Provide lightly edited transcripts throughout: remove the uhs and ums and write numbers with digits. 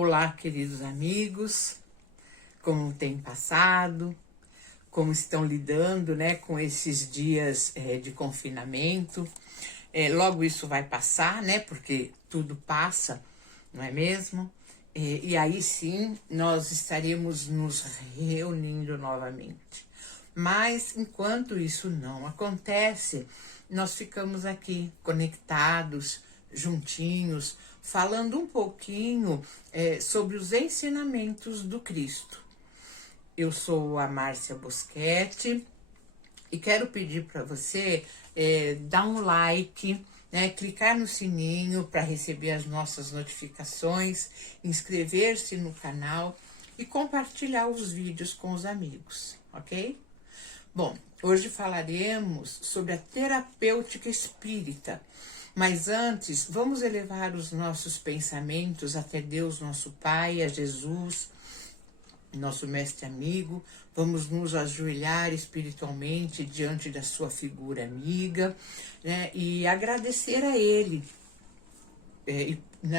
Olá, queridos amigos, como tem passado, como estão lidando, né, com esses dias de confinamento. Logo isso vai passar, né, porque tudo passa, não é mesmo? E aí sim nós estaremos nos reunindo novamente. Mas enquanto isso não acontece, nós ficamos aqui conectados, juntinhos, falando um pouquinho sobre os ensinamentos do Cristo. Eu sou a Márcia Boschetti e quero pedir para você dar um like, né, clicar no sininho para receber as nossas notificações, inscrever-se no canal e compartilhar os vídeos com os amigos, ok? Bom, hoje falaremos sobre a terapêutica espírita, mas antes vamos elevar os nossos pensamentos até Deus, nosso Pai, a Jesus, nosso mestre amigo. Vamos nos ajoelhar espiritualmente diante da sua figura amiga, né, e agradecer a Ele,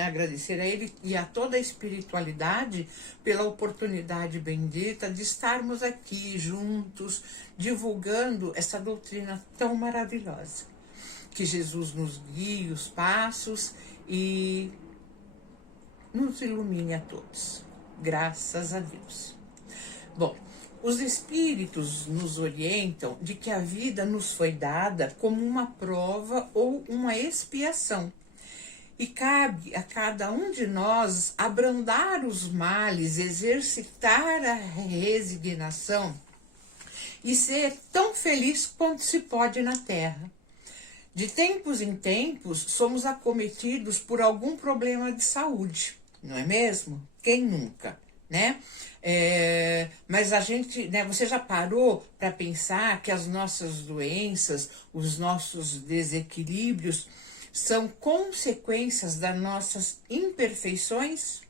agradecer a Ele e a toda a espiritualidade pela oportunidade bendita de estarmos aqui juntos, divulgando essa doutrina tão maravilhosa. Que Jesus nos guie os passos e nos ilumine a todos. Graças a Deus. Bom, os espíritos nos orientam de que a vida nos foi dada como uma prova ou uma expiação. E cabe a cada um de nós abrandar os males, exercitar a resignação e ser tão feliz quanto se pode na terra. De tempos em tempos, somos acometidos por algum problema de saúde, não é mesmo? Quem nunca, né? Mas a gente, né, você já parou para pensar que as nossas doenças, os nossos desequilíbrios, são consequências das nossas imperfeições?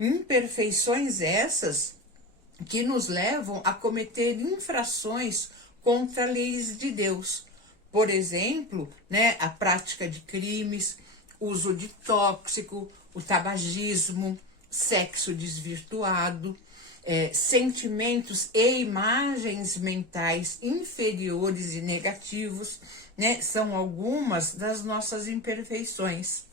Imperfeições essas que nos levam a cometer infrações contra leis de Deus. Por exemplo, né, a prática de crimes, uso de tóxico, o tabagismo, sexo desvirtuado, sentimentos e imagens mentais inferiores e negativos, né, são algumas das nossas imperfeições.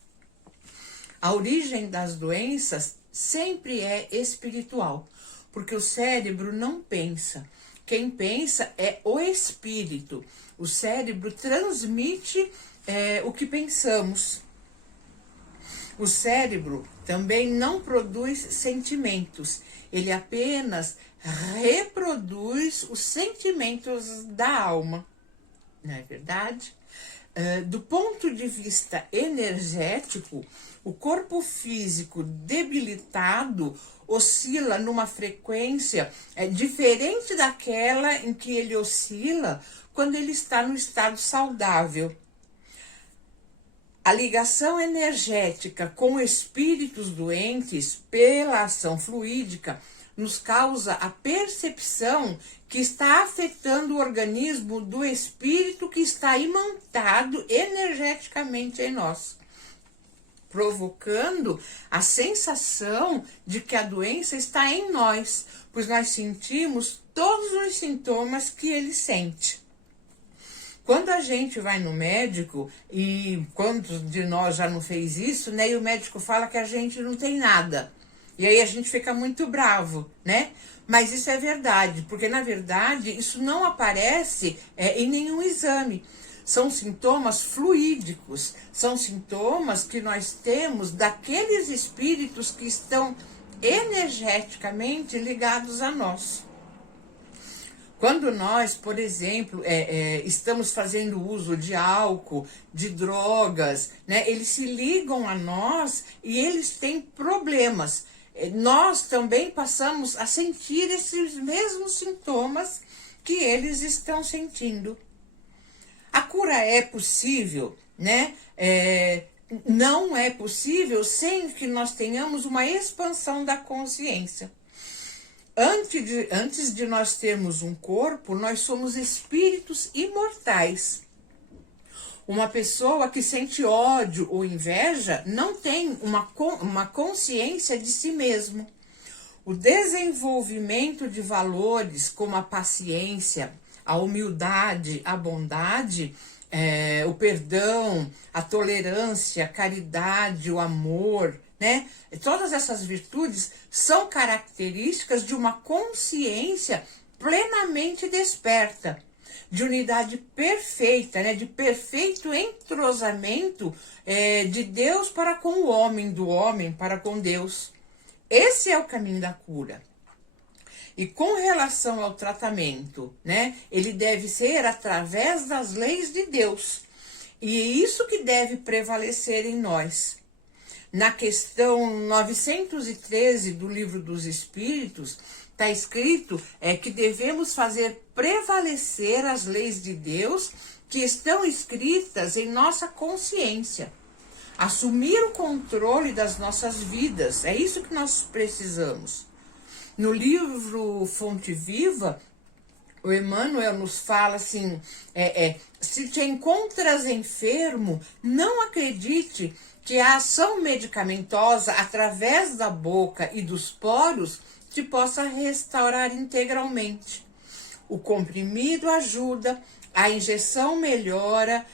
A origem das doenças sempre é espiritual, porque o cérebro não pensa. Quem pensa é o espírito. O cérebro transmite o que pensamos. O cérebro também não produz sentimentos. Ele apenas reproduz os sentimentos da alma. Não é verdade? Do ponto de vista energético, o corpo físico debilitado oscila numa frequência diferente daquela em que ele oscila quando ele está no estado saudável. A ligação energética com espíritos doentes pela ação fluídica nos causa a percepção que está afetando o organismo do espírito que está imantado energeticamente em nós, provocando a sensação de que a doença está em nós, pois nós sentimos todos os sintomas que ele sente. Quando a gente vai no médico, e quantos de nós já não fez isso, né? E o médico fala que a gente não tem nada. E aí a gente fica muito bravo, né? Mas isso é verdade, porque na verdade isso não aparece em nenhum exame. São sintomas fluídicos, são sintomas que nós temos daqueles espíritos que estão energeticamente ligados a nós. Quando nós, por exemplo, estamos fazendo uso de álcool, de drogas, né, eles se ligam a nós e eles têm problemas. Nós também passamos a sentir esses mesmos sintomas que eles estão sentindo. A cura é possível, né? Não é possível sem que nós tenhamos uma expansão da consciência. Antes de nós termos um corpo, nós somos espíritos imortais. Uma pessoa que sente ódio ou inveja não tem uma consciência de si mesmo. O desenvolvimento de valores como a paciência, a humildade, a bondade, o perdão, a tolerância, a caridade, o amor, né? Todas essas virtudes são características de uma consciência plenamente desperta, de unidade perfeita, né? De perfeito entrosamento de Deus para com o homem, do homem para com Deus. Esse é o caminho da cura. E com relação ao tratamento, né? Ele deve ser através das leis de Deus. E é isso que deve prevalecer em nós. Na questão 913 do Livro dos Espíritos, está escrito que devemos fazer prevalecer as leis de Deus que estão escritas em nossa consciência. Assumir o controle das nossas vidas, é isso que nós precisamos. No livro Fonte Viva, o Emmanuel nos fala assim, se te encontras enfermo, não acredite que a ação medicamentosa através da boca e dos poros te possa restaurar integralmente. O comprimido ajuda, a injeção melhora,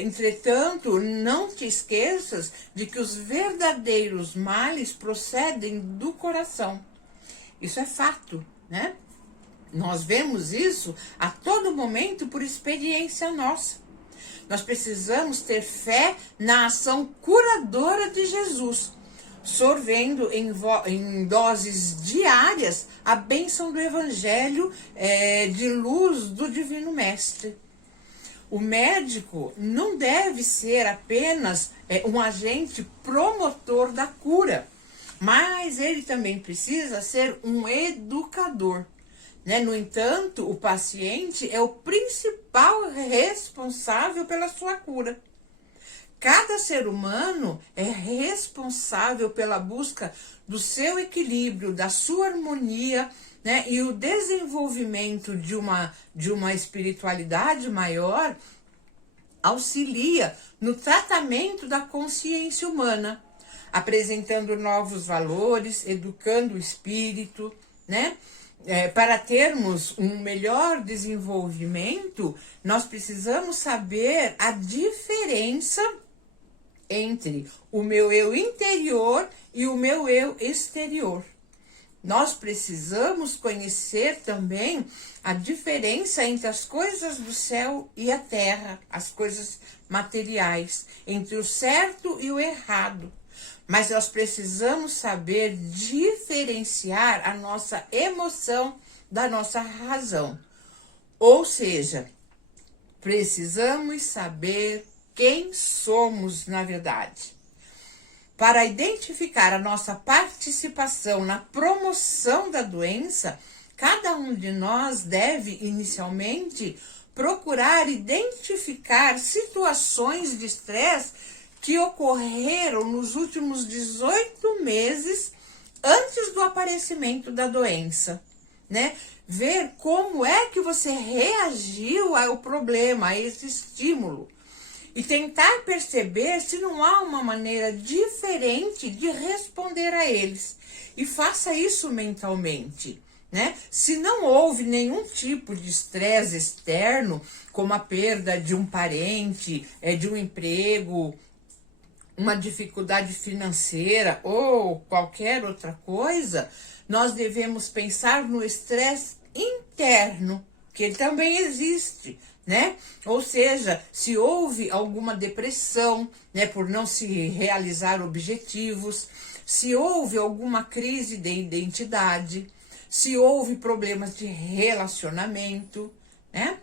entretanto, não te esqueças de que os verdadeiros males procedem do coração. Isso é fato, né? Nós vemos isso a todo momento por experiência nossa. Nós precisamos ter fé na ação curadora de Jesus, sorvendo em doses diárias a bênção do Evangelho de luz do Divino Mestre. O médico não deve ser apenas um agente promotor da cura, mas ele também precisa ser um educador. Né? No entanto, o paciente é o principal responsável pela sua cura. Cada ser humano é responsável pela busca do seu equilíbrio, da sua harmonia, né? E o desenvolvimento de uma espiritualidade maior auxilia no tratamento da consciência humana, apresentando novos valores, educando o espírito, né? Para termos um melhor desenvolvimento, nós precisamos saber a diferença entre o meu eu interior e o meu eu exterior. Nós precisamos conhecer também a diferença entre as coisas do céu e a terra, as coisas materiais, entre o certo e o errado. Mas nós precisamos saber diferenciar a nossa emoção da nossa razão. Ou seja, precisamos saber quem somos na verdade. Para identificar a nossa participação na promoção da doença, cada um de nós deve, inicialmente, procurar identificar situações de estresse que ocorreram nos últimos 18 meses antes do aparecimento da doença, né? Ver como é que você reagiu ao problema, a esse estímulo. E tentar perceber se não há uma maneira diferente de responder a eles. E faça isso mentalmente, né? Se não houve nenhum tipo de estresse externo, como a perda de um parente, de um emprego, uma dificuldade financeira ou qualquer outra coisa, nós devemos pensar no estresse interno, que ele também existe, né? Ou seja, se houve alguma depressão, né, por não se realizar objetivos, se houve alguma crise de identidade, se houve problemas de relacionamento, né?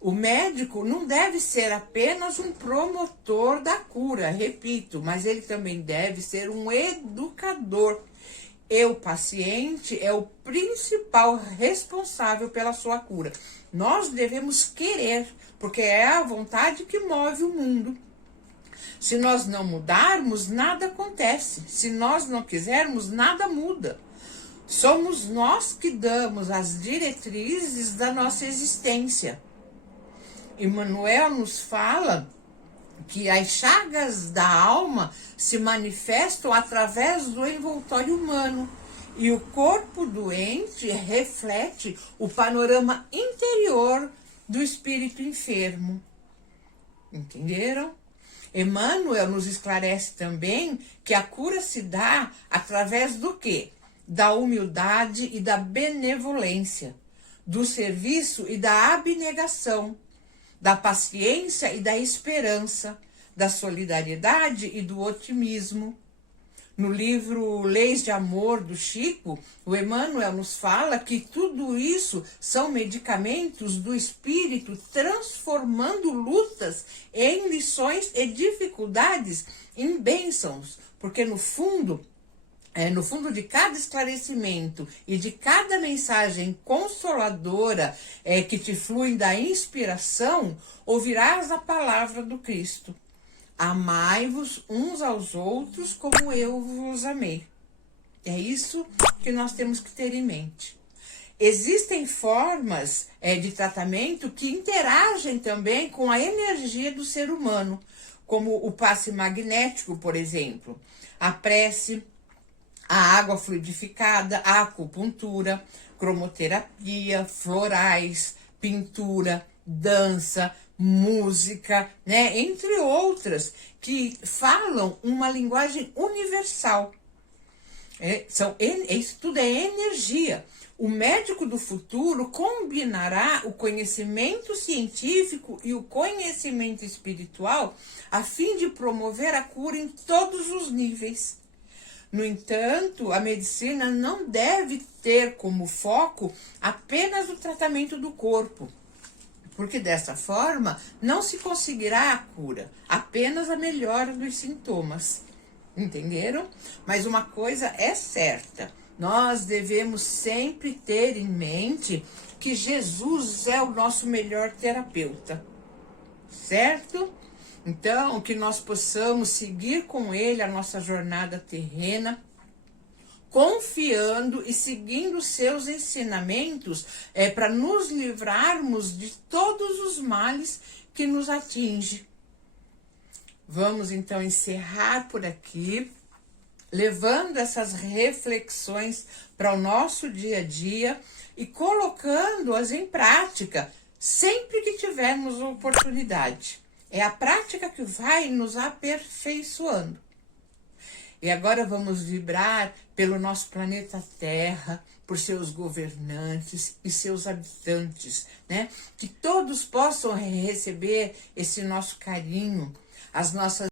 O médico não deve ser apenas um promotor da cura, repito, mas ele também deve ser um educador. E o paciente é o principal responsável pela sua cura. Nós devemos querer, porque é a vontade que move o mundo. Se nós não mudarmos, nada acontece. Se nós não quisermos, nada muda. Somos nós que damos as diretrizes da nossa existência. Emmanuel nos fala que as chagas da alma se manifestam através do envoltório humano e o corpo doente reflete o panorama interior do espírito enfermo. Entenderam? Emmanuel nos esclarece também que a cura se dá através do quê? Da humildade e da benevolência, do serviço e da abnegação, da paciência e da esperança, da solidariedade e do otimismo. No livro Leis de Amor, do Chico, o Emmanuel nos fala que tudo isso são medicamentos do espírito, transformando lutas em lições e dificuldades em bênçãos, porque no fundo de cada esclarecimento e de cada mensagem consoladora que te flui da inspiração, ouvirás a palavra do Cristo. Amai-vos uns aos outros como eu vos amei. É isso que nós temos que ter em mente. Existem formas de tratamento que interagem também com a energia do ser humano, como o passe magnético, por exemplo, a prece, a água fluidificada, a acupuntura, cromoterapia, florais, pintura, dança, música, né? Entre outras, que falam uma linguagem universal. Isso tudo é energia. O médico do futuro combinará o conhecimento científico e o conhecimento espiritual a fim de promover a cura em todos os níveis. No entanto, a medicina não deve ter como foco apenas o tratamento do corpo, porque dessa forma não se conseguirá a cura, apenas a melhora dos sintomas. Entenderam? Mas uma coisa é certa, nós devemos sempre ter em mente que Jesus é o nosso melhor terapeuta, certo? Então, que nós possamos seguir com ele a nossa jornada terrena, confiando e seguindo seus ensinamentos para nos livrarmos de todos os males que nos atingem. Vamos então encerrar por aqui, levando essas reflexões para o nosso dia a dia e colocando-as em prática sempre que tivermos oportunidade. É a prática que vai nos aperfeiçoando. E agora vamos vibrar pelo nosso planeta Terra, por seus governantes e seus habitantes, né? Que todos possam receber esse nosso carinho, as nossas